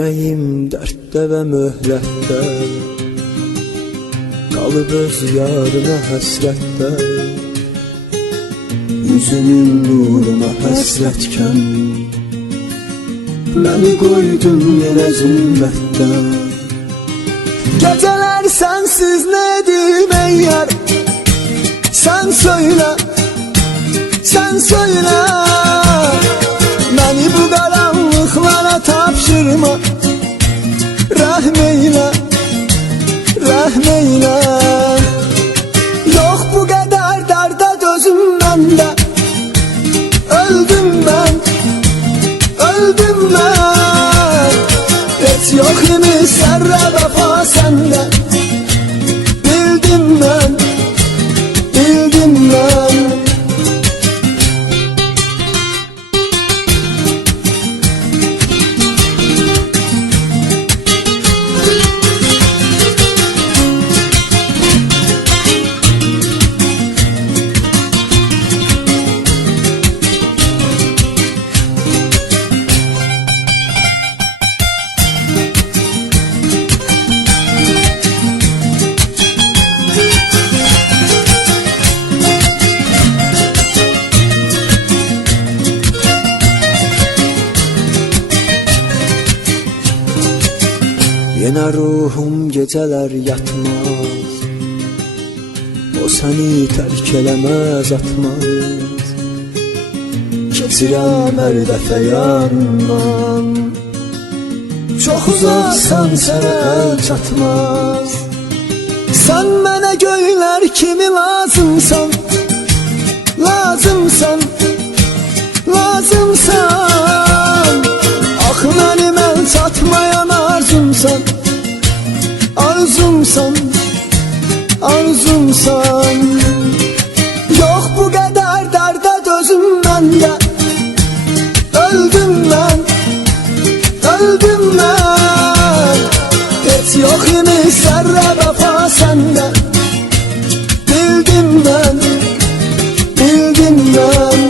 Yüreğim dərddə və möhlətdə, qalıb öz yarına həsrətdə. Yüzünün nuruna həsrətkən, məni qoydun yenə zülmətdə. Gecələr sensiz nedim ey yar, sen söyle, sen söyle. Beni bu karanlıklara tapşırma, rahmeyle, rahmeyle. Yok bu kadar darda dözüm bende, öldüm ben, öldüm ben. Hiç yok imiş zerre vefa sende, bildim ben, bildim ben. Yenə ruhum gecələr yatmaz, o səni tərk eləməz atmaz. Keçirəm hər dəfə yanından, çox uzaqsan sənə əl çatmaz. Sən mənə göylər kimi lazımsan, lazımsan, lazımsan. Ax mənim əl çatmayan arzumsan, arzumsan, arzumsan. Yok bu kadar darda dözüm bende, öldüm ben, öldüm ben. Hiç yok imiş zerre vefa sende, bildim ben, bildim ben.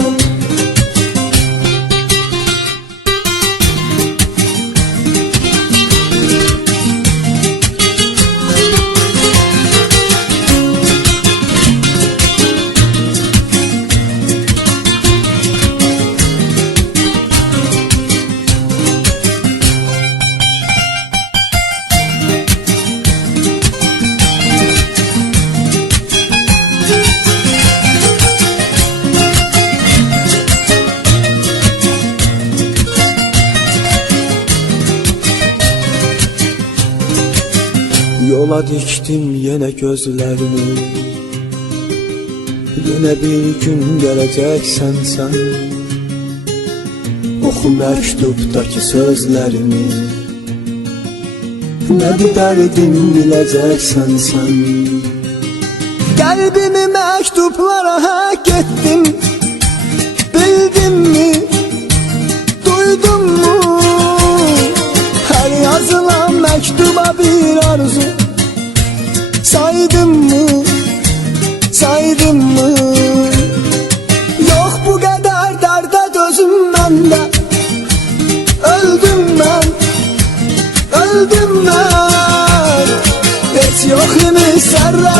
Yola diktim yenə gözlərimi, yenə bir gün gələcəksən sən. Oxu məktubdakı sözlərimi, nədir dərdim biləcəksən sən. Qəlbimi məktublara həkk etdim, bildin mi, duydun mu? Hər yazılan məktuba bir arzu, saydın mı, saydın mı? Yok bu kadar darda dözüm bende, öldüm ben, öldüm ben. Hiç yok imiş zerre